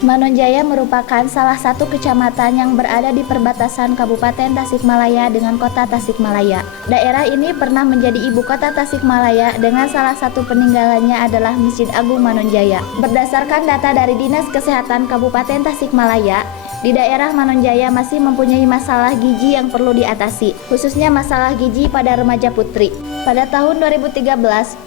Manonjaya merupakan salah satu kecamatan yang berada di perbatasan Kabupaten Tasikmalaya dengan Kota Tasikmalaya. Daerah ini pernah menjadi ibu kota Tasikmalaya dengan salah satu peninggalannya adalah Masjid Agung Manonjaya. Berdasarkan data dari Dinas Kesehatan Kabupaten Tasikmalaya, di daerah Manonjaya masih mempunyai masalah gizi yang perlu diatasi, khususnya masalah gizi pada remaja putri. Pada tahun 2013,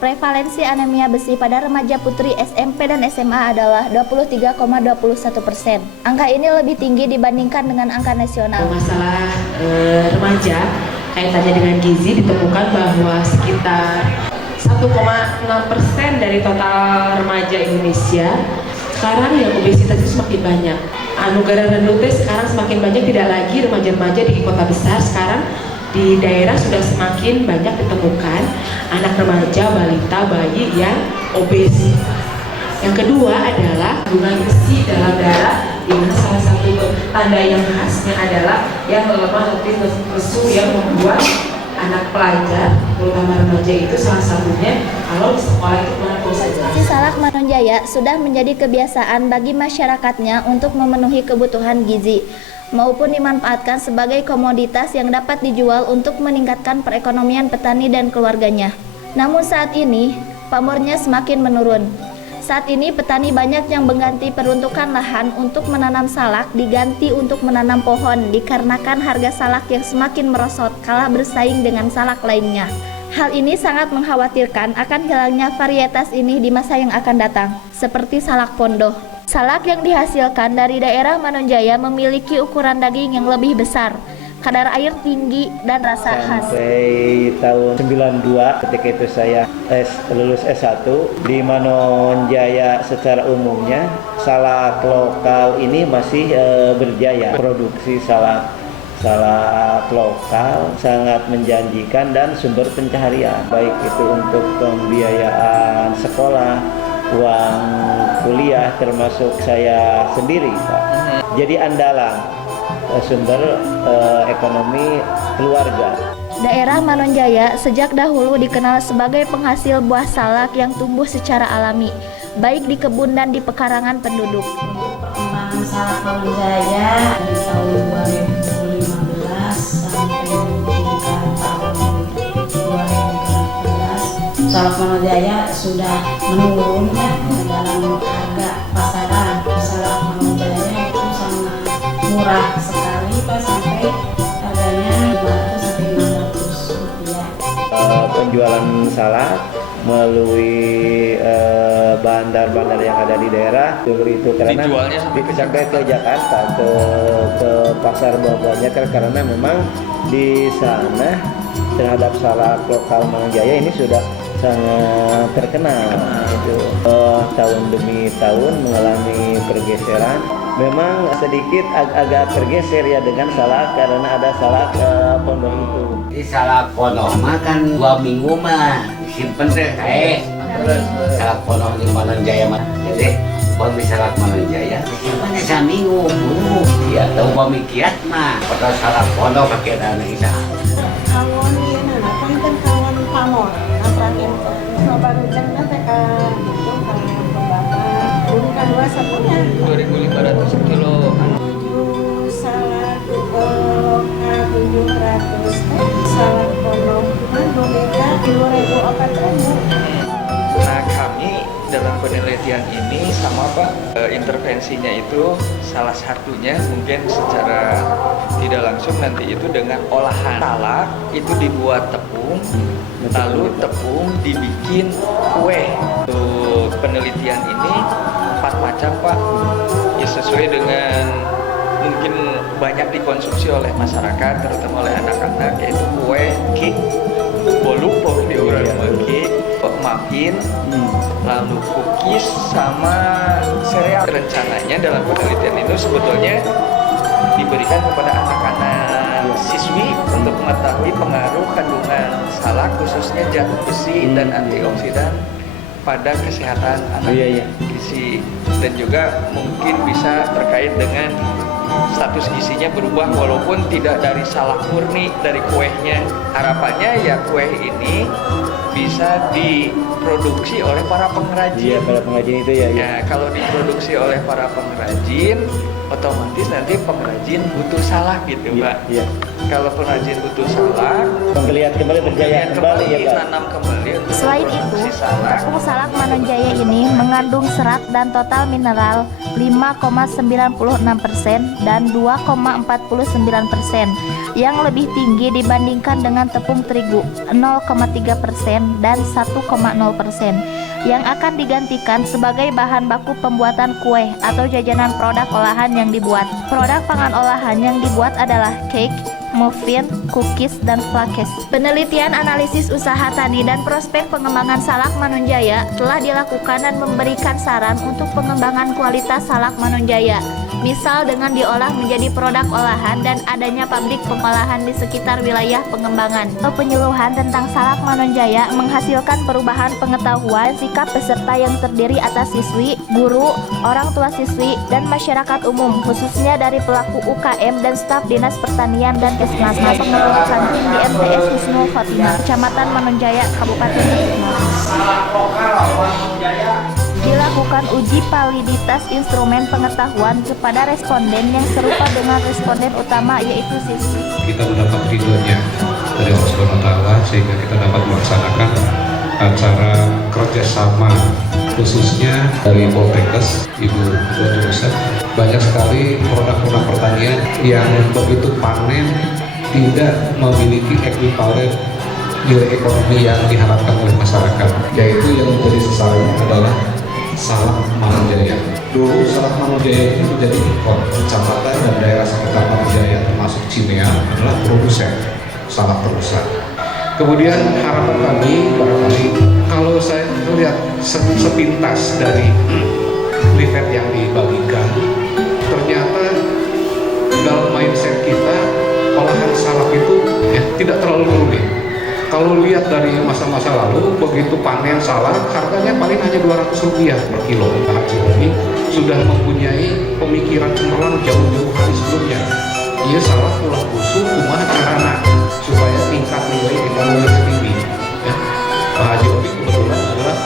prevalensi anemia besi pada remaja putri SMP dan SMA adalah 23,21%. Angka ini lebih tinggi dibandingkan dengan angka nasional. Masalah remaja kaitannya dengan gizi ditemukan bahwa sekitar 1,6% dari total remaja Indonesia sekarang yang obesitas itu semakin banyak. Gara rendutnya sekarang semakin banyak, tidak lagi remaja-remaja di kota besar, sekarang di daerah sudah semakin banyak ditemukan anak remaja, balita, bayi yang obes. Yang kedua adalah kandungan besi dalam darah, di mana salah satu tanda yang khasnya adalah yang melemah letih lesu yang membuat anak pelajar, terutama remaja itu salah satunya kalau di sekolah itu menanggung saja. Salak Manonjaya sudah menjadi kebiasaan bagi masyarakatnya untuk memenuhi kebutuhan gizi, maupun dimanfaatkan sebagai komoditas yang dapat dijual untuk meningkatkan perekonomian petani dan keluarganya. Namun saat ini, pamornya semakin menurun. Saat ini petani banyak yang mengganti peruntukan lahan untuk menanam salak diganti untuk menanam pohon dikarenakan harga salak yang semakin merosot kala bersaing dengan salak lainnya. Hal ini sangat mengkhawatirkan akan hilangnya varietas ini di masa yang akan datang, seperti salak pondoh. Salak yang dihasilkan dari daerah Manonjaya memiliki ukuran daging yang lebih besar, kadar air tinggi, dan rasa khas. Sampai tahun 92 ketika itu saya lulus S1 di Manonjaya, secara umumnya salak lokal ini masih berjaya. Produksi salak lokal sangat menjanjikan dan sumber pencaharian, baik itu untuk pembiayaan sekolah, uang kuliah, termasuk saya sendiri, Pak. Jadi andalan sumber ekonomi keluarga. Daerah Manonjaya sejak dahulu dikenal sebagai penghasil buah salak yang tumbuh secara alami, baik di kebun dan di pekarangan penduduk. Perkembangan salak Manonjaya dari tahun 2015 sampai tahun 2013, salak Manonjaya sudah menurun dalam harga pasaran. Salak Manonjaya itu sangat murah sekali, Pak, sampai harganya 500 sampai 600 rupiah. Penjualan salak melalui bandar-bandar yang ada di daerah itu karena sampai ke Jakarta, ke pasar bawahnya, karena memang di sana terhadap salak lokal Manonjaya ini sudah sangat terkenal. Itu tahun demi tahun mengalami pergeseran. Memang sedikit agak tergeser ya dengan salak, karena ada salak pondoh itu. Di salak pondoh mah kan 2 minggu mah disimpen teh kae. Salak pondoh di Manonjaya mah. Jadi pon di salak Manonjaya disimpen 1 minggu. Ya tahu pemikiran mah padahal salak pondoh pakai dana isa. Kawon ieu na kan kawon pamor. Naprakeun baru cenah teh ka itu ka pembakan. Buru kadua sapunya 2.500 kilo. 7 salak lokal 700 salak pondok cuman boneka 2.000 4.000. Nah, kami dalam penelitian ini sama Pak, intervensinya itu salah satunya mungkin secara tidak langsung nanti itu dengan olahan salak itu dibuat tepung, lalu tepung dibikin kue. Untuk penelitian ini 4 macam Pak, ya sesuai dengan mungkin banyak dikonsumsi oleh masyarakat, terutama oleh anak-anak, yaitu kue, cake, bolu di orang cake, muffin, lalu cookies sama sereal. Rencananya dalam penelitian itu sebetulnya diberikan kepada anak-anak siswi untuk mengetahui pengaruh kandungan salak, khususnya zat besi dan antioksidan pada kesehatan anak gizi, dan juga mungkin bisa terkait dengan status gizinya berubah walaupun tidak dari salak murni dari kuehnya. Harapannya ya kue ini bisa diproduksi oleh para pengrajin. Iya, para pengrajin itu ya. Ya, kalau diproduksi oleh para pengrajin, otomatis nanti pengrajin butuh salak gitu, Mbak. Iya. Kalau pengrajin butuh salak, Penggeliat kembali berjaya kembali ya, Pak. tanam kembali. untuk Selain itu, produksi salak. tepung salak Manonjaya ini mengandung serat dan total mineral 5,96% dan 2,49% yang lebih tinggi dibandingkan dengan tepung terigu 0,3% dan 1,0% yang akan digantikan sebagai bahan baku pembuatan kue atau jajanan produk olahan yang dibuat. Produk pangan olahan yang dibuat adalah cake, muffin, cookies, dan flakes. Penelitian analisis usaha tani dan prospek pengembangan salak Manonjaya telah dilakukan dan memberikan saran untuk pengembangan kualitas salak Manonjaya. Misal dengan diolah menjadi produk olahan dan adanya pabrik pengolahan di sekitar wilayah pengembangan. Penyuluhan tentang salak Manonjaya menghasilkan perubahan pengetahuan sikap peserta yang terdiri atas siswi, guru, orang tua siswi, dan masyarakat umum, khususnya dari pelaku UKM dan staf Dinas Pertanian dan Kesmas. Pengurus lanjut di MTS Husnul Khotimah, Kecamatan Manonjaya, Kabupaten Kesmas. Dilakukan uji validitas instrumen pengetahuan kepada responden yang serupa dengan responden utama, yaitu siswi. Kita mendapat ridhonya dari Allah Subhanahu wa Ta'ala sehingga kita dapat melaksanakan acara kerjasama khususnya dari Poltekkes, Ibu Ketua Jurusan. Banyak sekali produk-produk pertanian yang begitu panen tidak memiliki ekuivalen nilai ekonomi yang diharapkan oleh masyarakat, yaitu yang menjadi sasarannya adalah salak Manonjaya. Dulu salak Manonjaya itu menjadi ikon kecamatan dan daerah sekitar Manonjaya termasuk Cimea adalah produsen salak terbesar. Kemudian harapan kami barangkali kalau saya lihat sepintas dari leaflet yang dibagikan, ternyata dalam mindset kita olahan salak itu tidak terlalu rumit. Kalau lihat dari masa-masa lalu, begitu panen salak, harganya paling hanya Rp200 per kilo. Haji ini sudah mempunyai pemikiran cemerlang jauh-jauh hari sebelumnya. Ia salak ulah busuk, kumaha carana supaya tingkat nilai ekonominya tinggi. Ya. Pak Haji Obi kebetulan adalah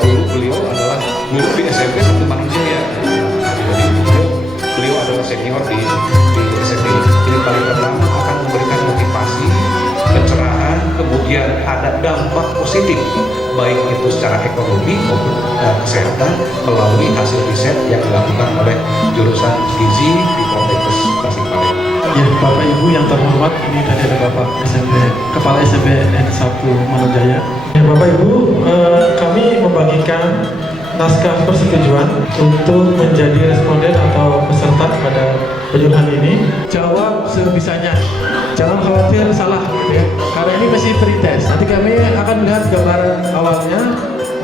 guru beliau adalah guru di SMP 1 Manonjaya. Jadi beliau adalah senior di SMP. Jadi paling pertama akan memberikan motivasi, pencerahan, kemudian ada dampak positif baik itu secara ekonomi maupun kesehatan melalui hasil riset yang dilakukan oleh jurusan gizi di Poltekkes Tasikmalaya. Ya, Bapak Ibu yang terhormat, ini tadi ada Bapak Kepala SMP N1 Manonjaya. Ya, Bapak Ibu, kami membagikan naskah persetujuan untuk menjadi responden atau peserta pada penyuluhan ini. Jawab sebisanya, jangan khawatir salah ya, karena ini masih pretest. Nanti kami akan melihat gambaran awalnya,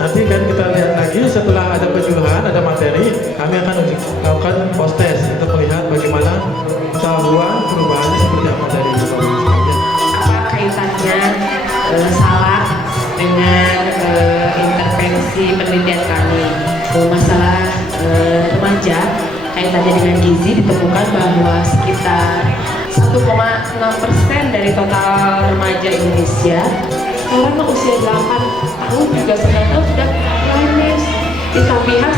nanti kan kita lihat lagi setelah ada penyuluhan, ada materi, kami akan lakukan post test untuk melihat bagaimana pengetahuan perubahannya seperti apa dari sebelumnya. Apa kaitannya salak dengan intervensi penelitian kami? Masalah remaja kaitannya dengan gizi ditemukan bahwa sekitar 1,6% dari total remaja Indonesia sekarang usia 8 tahun juga 9 tahun sudah lemes. Ditambah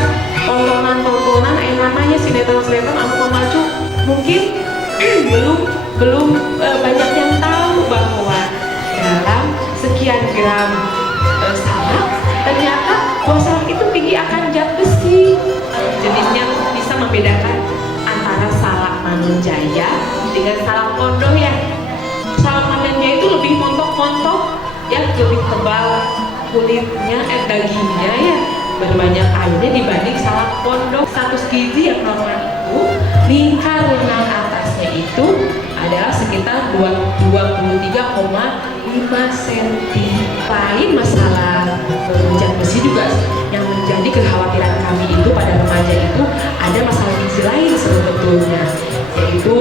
tontonan-tontonan namanya sinetron-sinetron anu memacu, mungkin belum banyak yang tahu bahwa dalam sekian gram salak ternyata buah salak itu tinggi akan zat besi. Jenisnya bisa membedakan antara salak Manonjaya dengan salak pondok ya. Salak Manonjaya itu lebih montok-montok ya, lebih tebal kulitnya, dagingnya ya, berbanyak airnya dibanding salak pondok. Status gizi yang normal itu lingkar lengan atasnya itu adalah sekitar 23,5 cm. Lain masalah zat besi juga yang menjadi kekhawatiran kami itu pada remaja itu ada masalah gizi lain sebetulnya, yaitu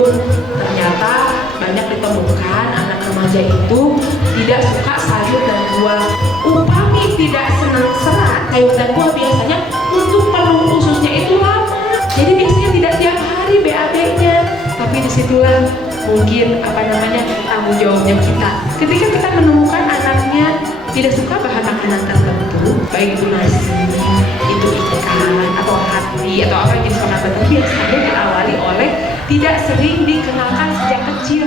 ternyata banyak ditemukan anak remaja itu tidak suka sayur dan buah. Upami tidak senang serat, sayur dan buah biasanya untuk perut khususnya itu lama, jadi biasanya tidak tiap hari BAB-nya. disitulah mungkin tanggung jawabnya kita. Ketika kita menemukan anaknya tidak suka bahan makanan tertentu, baik itu nasi, itu ikan, atau hati, atau apa jenis makanan tertentu, biasanya diawali oleh tidak sering dikenalkan sejak kecil.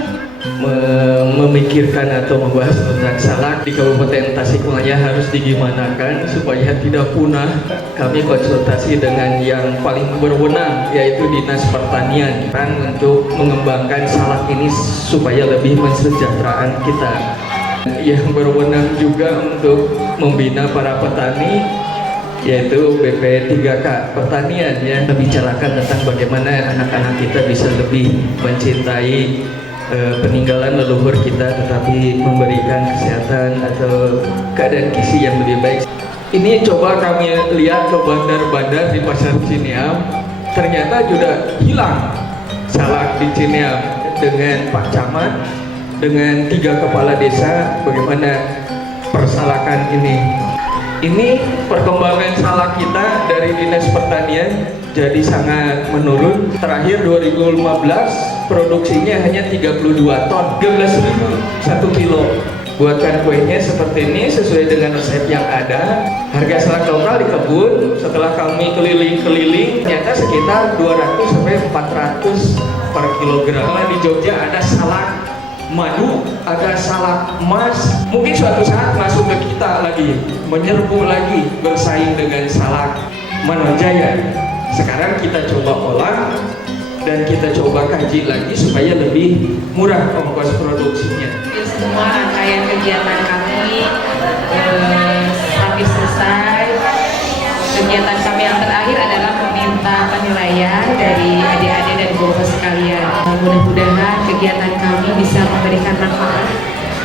Memikirkan atau membahas tentang salak di Kabupaten Tasikmalaya harus digimanakan supaya tidak punah. Kami konsultasi dengan yang paling berwenang, yaitu Dinas Pertanian, untuk mengembangkan salak ini supaya lebih mensejahterakan kita. Yang berwenang juga untuk membina para petani, yaitu BP3K Pertanian, yang membicarakan tentang bagaimana anak-anak kita bisa lebih mencintai peninggalan leluhur kita, tetapi memberikan kesehatan atau keadaan gizi yang lebih baik. Ini coba kami lihat ke bandar-bandar di Pasar Cineam, ternyata sudah hilang salak di Cineam. Dengan Pak Camat, dengan 3 kepala desa, bagaimana persalakan ini. Ini perkembangan salak kita dari Dinas Pertanian jadi sangat menurun. Terakhir 2015 produksinya hanya 32 ton, 13.000 1 kilo. Buatkan kuenya seperti ini sesuai dengan resep yang ada. Harga salak lokal di kebun setelah kami keliling-keliling ternyata sekitar 200 sampai 400 per kilogram. Kalau di Jogja ada salak madu, ada salak emas, mungkin suatu saat masuk ke kita lagi, menyerbu lagi, bersaing dengan salak Manonjaya. Sekarang kita coba olah dan kita coba kaji lagi supaya lebih murah ongkos produksinya. Semua rangkaian kegiatan kami habis selesai. Kegiatan kami yang terakhir adalah meminta penilaian dari adik-adik dan guru sekalian. Mudah-mudahan kegiatan kami bisa memberikan manfaat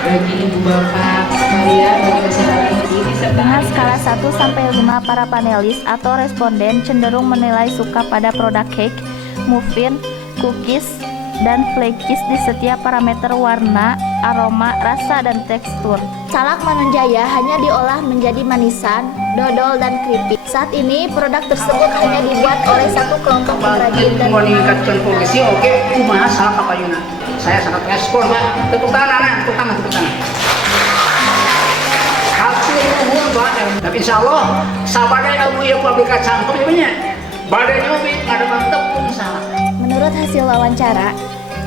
bagi ibu bapak sekalian, bagi masyarakat ini. Dengan skala 1 sampai 5, para panelis atau responden cenderung menilai suka pada produk cake, muffin, cookies, dan flakes di setiap parameter warna, aroma, rasa, dan tekstur. Salak Manonjaya hanya diolah menjadi manisan, dodol, dan keripik. Saat ini produk tersebut hanya dibuat oleh satu kelompok pengrajin dan meningkatkan produksi. Oke, kumaha salak kapayuna. Saya sangat respon, Pak. Tepuk tangan, tepuk tangan. Hasil nuhun, Pak. Tapi insya Allah, sabadai ilmu yang publikat sangkep ya, badai nyobit, ada tepung salak. Menurut hasil wawancara,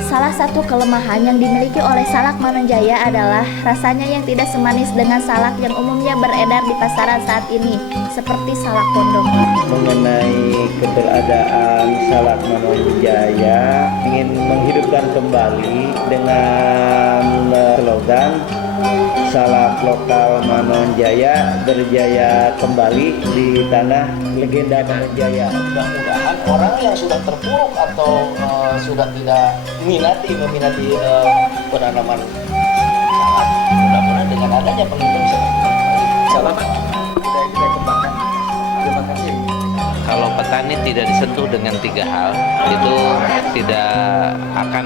salah satu kelemahan yang dimiliki oleh salak Manonjaya adalah rasanya yang tidak semanis dengan salak yang umumnya beredar di pasaran saat ini, seperti salak pondok. Mengenai keberadaan salak Manonjaya, ingin menghidupkan kembali dengan slogan salak lokal Manonjaya berjaya kembali di tanah legenda Manonjaya. Mudah-mudahan orang yang sudah terpuruk atau sudah tidak meminati penanaman salak, mudah-mudahan dengan adanya penghubung Selamat sudah kita kembangkan. Terima kasih. Kalau petani tidak disentuh dengan 3 hal, itu tidak akan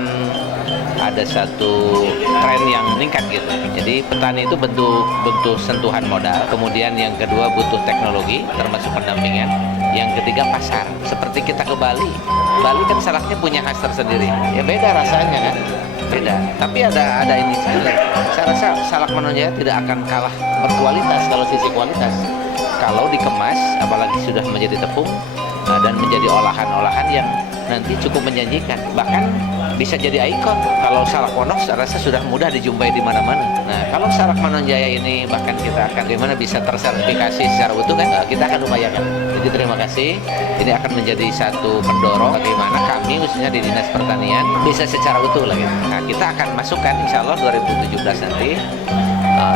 ada satu tren yang meningkat gitu. Jadi petani itu butuh sentuhan modal, kemudian yang kedua butuh teknologi termasuk pendampingan, yang ketiga pasar. Seperti kita ke Bali kan salaknya punya khas tersendiri, ya beda rasanya kan, beda. Tapi ada ini saya rasa salak Manonjaya tidak akan kalah berkualitas kalau sisi kualitas. Kalau dikemas, apalagi sudah menjadi tepung dan menjadi olahan-olahan yang nanti cukup menjanjikan, bahkan bisa jadi ikon. Kalau salak pondok saya rasa sudah mudah dijumpai di mana-mana. Nah, kalau salak Manonjaya ini bahkan kita akan bagaimana bisa tersertifikasi secara utuh kan, kita akan upayakan. Jadi terima kasih. Ini akan menjadi satu pendorong bagaimana kami khususnya di Dinas Pertanian bisa secara utuh lagi. Nah, kita akan masukkan insya Allah 2017 nanti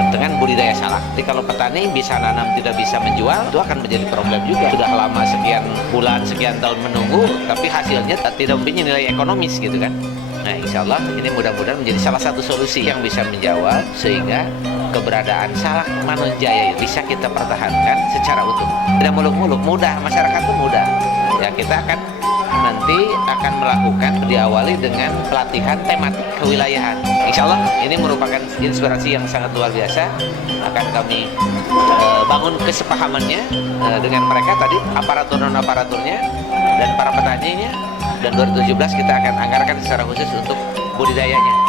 dengan budidaya salak. Jadi kalau petani bisa nanam tidak bisa menjual, itu akan menjadi problem juga. Sudah lama sekian bulan, sekian tahun menunggu, tapi hasilnya tidak mempunyai nilai ekonomis gitu kan. Nah, insya Allah ini mudah-mudahan menjadi salah satu solusi yang bisa menjawab sehingga keberadaan salak Manonjaya bisa kita pertahankan secara utuh. Tidak muluk-muluk, mudah, masyarakat pun mudah. Ya, kita nanti akan melakukan diawali dengan pelatihan tematik kewilayahan. Insya Allah ini merupakan inspirasi yang sangat luar biasa. Akan kami bangun kesepahamannya dengan mereka tadi, aparatur non aparaturnya dan para petaninya. dan 2017 kita akan anggarkan secara khusus untuk budidayanya.